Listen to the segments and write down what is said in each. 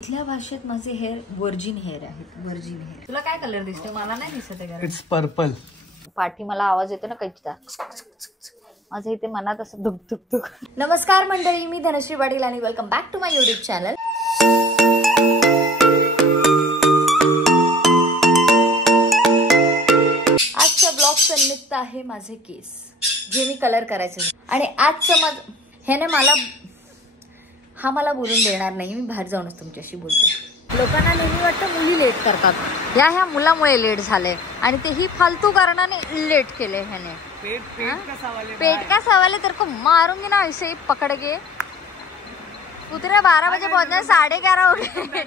इथल्या भाषेत माझे हेअर व्हर्जिन हेअर आहेत. Virgin hair. तुला काय कलर दिसते? मला नाही दिसत आहे. It's purple. पाठी मला आवाज येतो ना कैचीचा. माझं इथे मनात असं दुख दुख दुख. नमस्कार मंडळी, मी धनश्री पाटील आणि welcome back to my YouTube channel. आजच्या ब्लॉगचं निमित्त आहे माझे केस, जे मी कलर करायचे. आणि आजचं ह्याने मला बोलून देणार नाही. मी बाहेर जाऊनच तुमच्याशी बोलते. लोकांना नेहमी वाटतं मुली लेट करतात. ह्या मुलामुळे लेट झाले आणि तेही फालतू कारणाने लेट केले ह्याने. पेट का सवाल है तेरे को मारूंगी ना ऐसे ही पकड़ के. उतरे 12 बजे पहुंचना, 11:30 हो गए.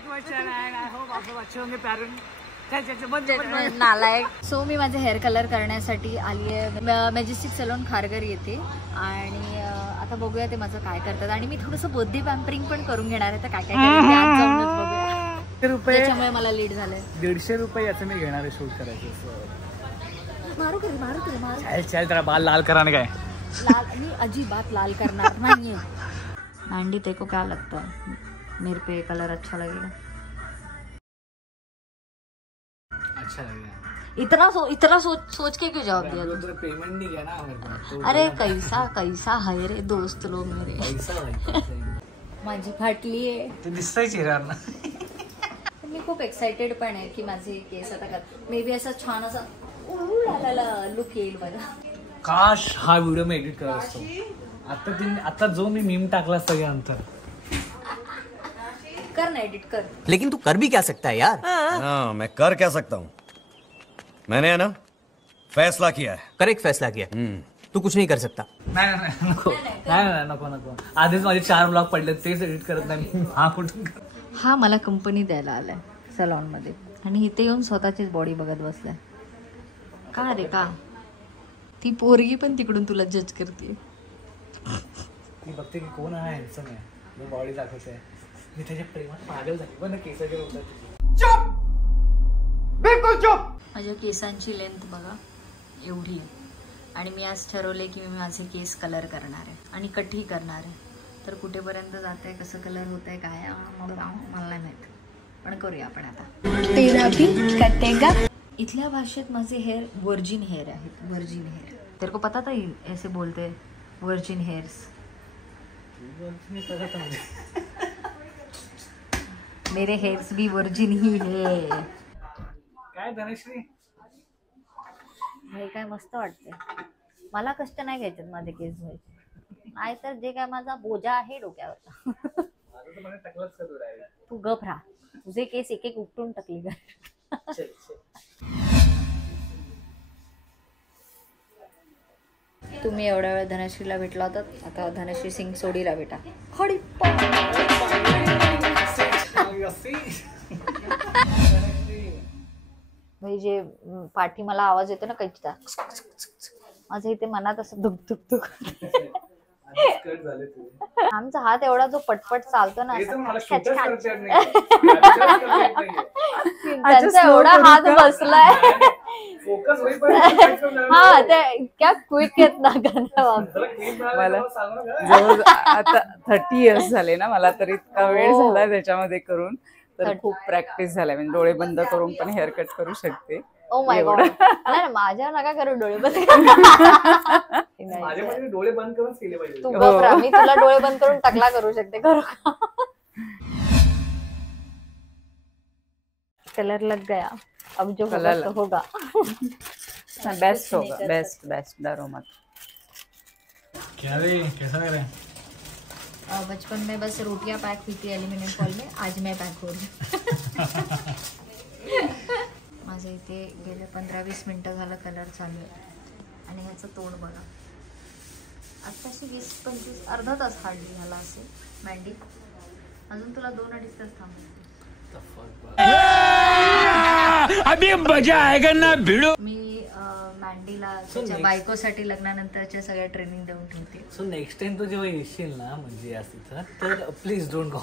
नालायक. सो मी माझे हेअर कलर करण्यासाठी आली आहे मॅजेस्टिक सलून खारघर येथे. आणि आता बघूया ते माझं काय करतात. आणि मी थोडंसं बर्थडे पॅम्परिंग पण करून घेणार आहे. तर काय काय आज जाऊनच बघूया. त्याच्यामुळे मला लेट झालंय. 150 रुपये याचं मी घेणार आहे शूट करायचं. मारू करी चल तेरा बाल लाल कराने काय. लाल मी अजीबात लाल करणार नहीं. मैंडी तेरे को क्या लगता है मेरे पे कलर अच्छा लगेगा? अच्छा लगेगा. इतना सोच के क्यों जवाब दिया? तो पेमेंट नहीं किया ना मेरे को. अरे कैसा है रे दोस्त लोग मेरे. पैसा माझी फाटली आहे. ते दिसतंय चेहऱ्यावर ना. मी खूप एक्साइटेड पण आहे की माझे केस आता मे बी असा छान असा लुक येईल मला. काश हा व्हिडिओ मी एडिट करत असतो. आता जो मी मीम टाकला सगळ्यांतर कर ना एडिट कर. लेकिन तू कर भी क्या सकता है यार. हाँ मैं कर क्या सकता हूँ. मैंने है ना फैसला किया है. करेक्ट फैसला किया. तू कुछ नहीं कर सकता. नाही नको. आधीच माझे 4 ब्लॉग पडले, तेच एडिट करत नाही. हा मला कंपनी द्यायला आलाय सलॉन मध्ये आणि इथे येऊन स्वतःचीच बॉडी बघत बसलाय. का रे का? ती पोरगी पण तिकडून तुला जज करते. ती बघते की कोण आहे हँडसम आहे, मी बॉडी दाखवते. मी त्याच्या प्रेमात पागल झाली पण केसाच्या होतात. चुप, बिलकुल चुप. माझ्या केसांची लेंथ बघा एवढी आहे. आणि मी आज ठरवले की मी माझे केस कलर करणार आहे आणि कटही करणार आहे. तर कुठेपर्यंत जात आहे, कसं कलर होत आहे काय मला नाही माहित, पण करूया आपण आता. इथल्या भाषेत माझे हेअर व्हर्जिन हेअर आहेत. Virgin hair. तेरे को पता था ऐसे बोलते व्हर्जिन हेयर्स. मेरे हेयर्स भी व्हर्जिन ही है. काय धनश्री हे काय मस्त वाटते. मला कष्ट नाही घ्यायचे माझे केस धुवायचे. नाहीतर जे काय माझा बोजा आहे डोक्यावर. तू गप राहा. तुझे केस एक एक उपटून टाकली का? तुम्ही एवढ्या वेळ धनश्रीला भेटला होता, आता धनश्री सिंग सोडीला भेटा. जे पाठी मला आवाज येतो ना कैचीचा, माझं इथे मनात असं दुख दुख दुख. आमचा हात एवढा जो पटपट चालतो ना, त्यांचा एवढा हात बसलाय. हा ते इतक्या क्विक येत ना मला. आता 30 इयर्स झाले ना मला, तर इतका वेळ झाला त्याच्यामध्ये करून. तर खूप प्रॅक्टिस झालाय. म्हणजे डोळे बंद करून पण हेअर कट करू शकते. Oh my God. माझ्या नका करू डोळे बंद. डोळे बंद करूनच केले पाहिजे. तू घबरा, मी तुला डोळे बंद करून टकला करू शकते. करू का? कलर लग गया. अब जो होगा बेस्ट होगा. बेस्ट डरो मत. क्या रे, कैसा लग रहा है? बचपन में बस रोटियां पैक हुई थी एल्युमिनियम फॉइल में, आज मैं पैक हो रही. माझे इथे गेले 15-20 मिनिटं झालं कलर चालू आहे. आणि ह्याचं तोंड बघा. आत्ताशी 20-25 अर्धा तास हार्डली झाला असेल. मँडी अजून तुला 2-2.5 तास थांबायचं. अभी मजा आएगा ना भिड़ो. मी मँडीला त्याच्या बायकोसाठी लग्नानंतरच्या सगळ्या ट्रेनिंग देऊन ठेवते. सो नेक्स्ट टाइम तू जेव्हा येशील ना, म्हणजे असं तर प्लीज डोंट गो.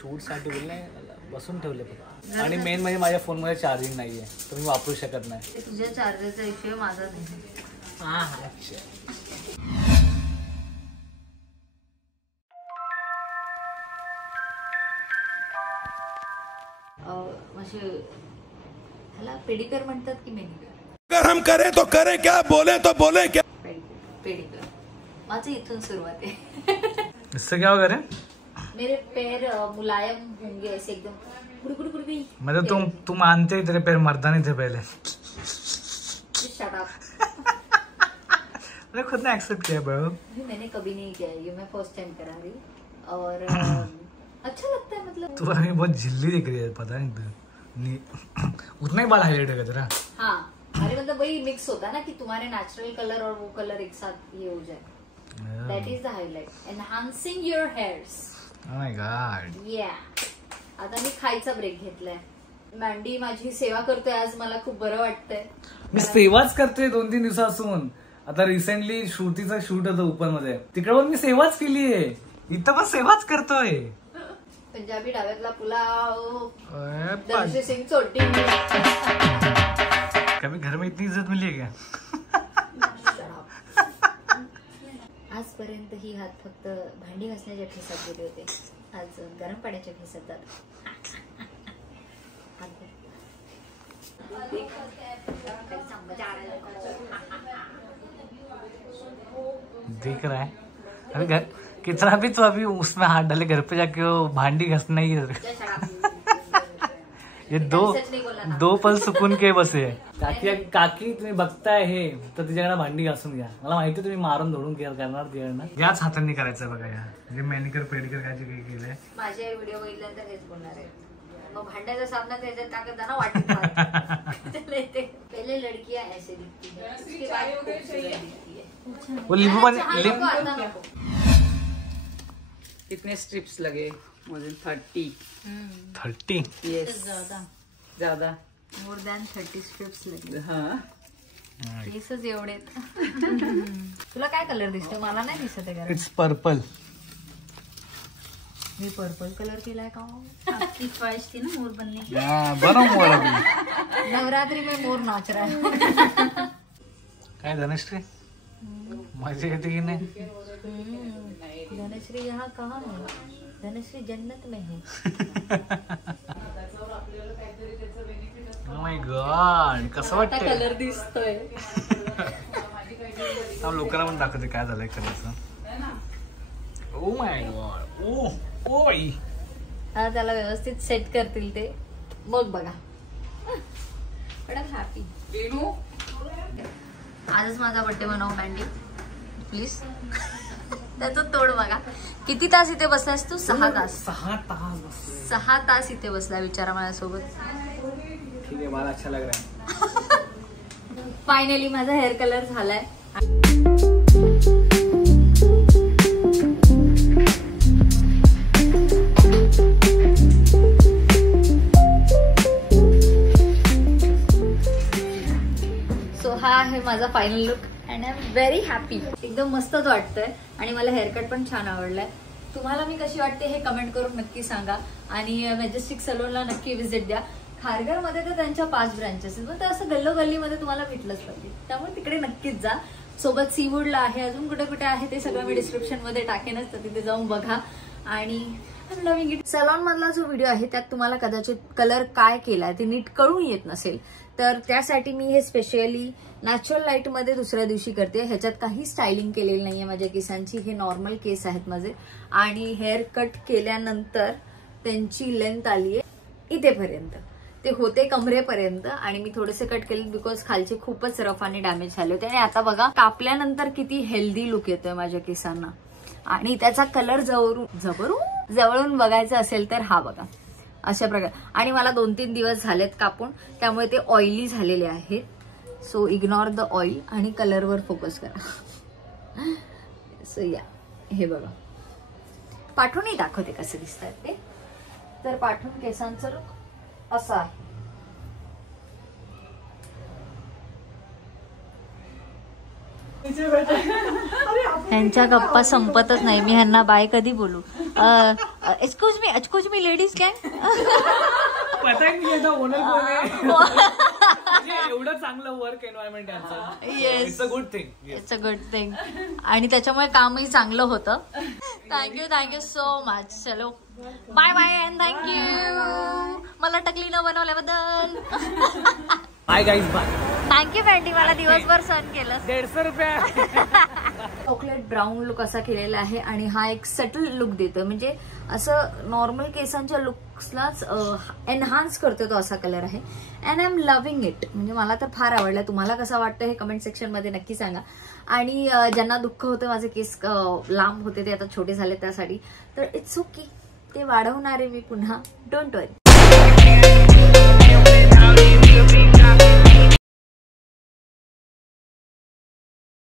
शूट साठी बोलले बसून ठेवले फक्त. आणि मेन म्हणजे माझ्या फोन मध्ये चार्जिंग नाहीये, तर मी वापरू शकत नाही. तुझ्या चार्जरचा इश्यू माझा नाही. म्हणजे ह्याला पेडिकर म्हणतात की मेनिक्युअर? अगर हम करे तो करे क्या, बोले तो बोले क्या. पेडिकर माझं इथून सुरुवात आहे. इससे क्या होगा रे? मेरे पैर मुलायम होंगे ऐसे एकदम गुड़गुड़ी. मतलब तुम मानते तेरे पैर मर्दानी थे पहले? Shut up. मैंने खुद ने एक्सेप्ट किया ब्रो. मैंने कभी नहीं किया, ये मैं फर्स्ट टाइम करा रही और अच्छा लगता है. मतलब तू अभी बहुत झिल्ली दिख रही है, पता नहीं उतना ही बाल हाईलाइट है तेरा. हाँ, अरे मतलब वही मिक्स होता है ना कि तुम्हारे नेचुरल कलर और वो कलर एक साथ ये हो जाए. That is the highlight, enhancing your hairs. Oh my god. Yeah. आता मी खायचा ब्रेक घेतलाय. मँडी माझी सेवा करतोय आज, मला खूप बरं वाटतंय. मी सेवाच करतोय 2-3 दिवसापासून. आता रिसेंटली श्रुतीचा शूट होतं ओपन मध्ये, तिकडे पण मी सेवाच केलीये, इथं पण सेवाच करतोय. पंजाबी डाव्यातला पुलाव, दर्शी सिंग चोटी. कभी घर में इतनी इज्जत मिली है क्या? आजपर्यंत ही हात फक्त भांडी घासण्याच्या खिशात गेले होते, आज गरम पाण्याच्या खिशात जातात. देख रहा है अभी घर कितना भी, तो अभी उसमें हाथ डाले घर पे जाके वो भांडी घसना ही है. ये दो पल सुकून के बसे. काकी तुम्ही बघताय हे तर तिच्याकडे भांडी घासून घ्या. मला माहिती तुम्ही मारून धोडून करणार तिकडनं. याच हातांनी करायचं बघा. या म्हणजे मॅनिक्युअर पेडिक्युअर काय काही केलंय. माझे व्हिडिओ बघितल्यानंतर हेच बोलणार आहे. मग भांड्याचा सामना त्याच्यात टाकत जाना वाटत. पहले लड़कियां ऐसे दिखती है, उसके बाद खूबसूरत दिखती है. वो नींबू पानी आता नको. कितने स्ट्रिप्स लगे? मुझे 30. Yes. ज्यादा. मोर दॅन 30 स्ट्रिप्स लगे. हाँ. केसच एवढे. तुला काय कलर दिसतो? मला नाही दिसत आहे. It's purple. Me purple colour केलाय का? आपकी ख्वाहिश थी ना मोर बनने की. बनो मोर अभी. नवरात्रि में मोर नाच रहा है. काय धनश्री मजा येते की नाही? धनश्री यहाँ कहाँ है? धनश्री जन्नत में है. Oh my god, कसं वाटतंय? कलर दिसतोय. लोकांना पण दाखवते काय झालंय कलरचं. Oh my god. ओय. आता त्याला व्यवस्थित सेट करतील ते, मग बघा. पण हॅपी. आजच माझा बर्थडे बनव मँडी प्लीज. त्याचं तोड बघा. किती तास इथे बसलायस तू? 6 तास. 6 तास इथे बसला विचारा माझ्यासोबत. ठीक आहे, मला अच्छा लग रहा है. फायनली माझा हेअर कलर झालाय. सो हा आहे माझा final look and I am very happy. एकदम मस्तच वाटतंय आणि मला हेअरकट पण छान आवडलाय. तुम्हाला मी कशी वाटते हे कमेंट करून नक्की सांगा आणि मॅजेस्टिक सलूनला नक्की व्हिजिट द्या. खारघरमध्ये तर त्यांच्या 5 ब्रांचेस आहेत, तर असं गल्लोगल्लीमध्ये तुम्हाला भेटलंच पाहिजे, त्यामुळे तिकडे नक्कीच जा. सोबत सीवूडला आहे, अजून कुठे कुठे आहे ते सगळं मी डिस्क्रिप्शन मध्ये टाकेनच, तर तिथे जाऊन बघा. आणि नवीन सलॉन मधला जो व्हिडिओ आहे त्यात तुम्हाला कदाचित कलर काय केलाय ते नीट कळून येत नसेल, तर त्यासाठी मी हे स्पेशली नॅचरल लाईट मध्ये दुसऱ्या दिवशी करते. ह्याच्यात काही स्टायलिंग केलेली नाहीये माझ्या केसांची. हे नॉर्मल केस आहेत माझे आणि हेअर कट केल्यानंतर त्यांची लेंथ आली आहे इथेपर्यंत. ते होते कमरेपर्यंत आणि मी थोडेसे कट केले बिकॉज खालचे खूपच रफ आणि डॅमेज झाले होते. आणि आता बघा कापल्यानंतर किती हेल्दी लुक येतोय माझ्या केसांना. आणि त्याचा कलर जवळून बघायचा असेल तर हा बघा अशा प्रकारे. आणि मला 2-3 दिवस झालेत कापून, त्यामुळे ते ऑइली झालेले आहेत. सो इग्नोर द ऑइल आणि कलरवर फोकस करा. सो या हे बघा पाठवूनही दाखवते कसे दिसतात ते. तर पाठवून केसांचं लुक असं आहे. त्यांच्या गप्पा संपतच नाही. मी ह्यांना बाय कधी बोलू. एक्सक्यूज मी लेडीज काय पता नाही ओनर कोण आहे. एवढं चांगलं वर्क एन्व्हायरमेंट यांचं. It's a good thing. It's a good thing. आणि त्याच्यामुळे कामही चांगलं होतं. Thank you so much. चलो बाय बाय अँड थँक्यू. मला टकली न बनवल्याबद्दल. Bye guys bye. Thank you Bandy, मला दिवसभर सहन केलं. 150 रुपये. चॉकलेट ब्राऊन लुक असा केलेला आहे आणि हा एक सटल लुक देतो, म्हणजे असं नॉर्मल केसांच्या लुक्सलाच एनहान्स करतो तो असा कलर आहे. And I am loving it. म्हणजे मला तर फार आवडलं. तुम्हाला कसं वाटतं हे कमेंट सेक्शन मध्ये नक्की सांगा. आणि ज्यांना दुःख होतं माझे केस लांब होते ते आता छोटे झाले त्यासाठी, तर इट्स ओके, ते वाढवणार आहे मी पुन्हा, डोंट वरी.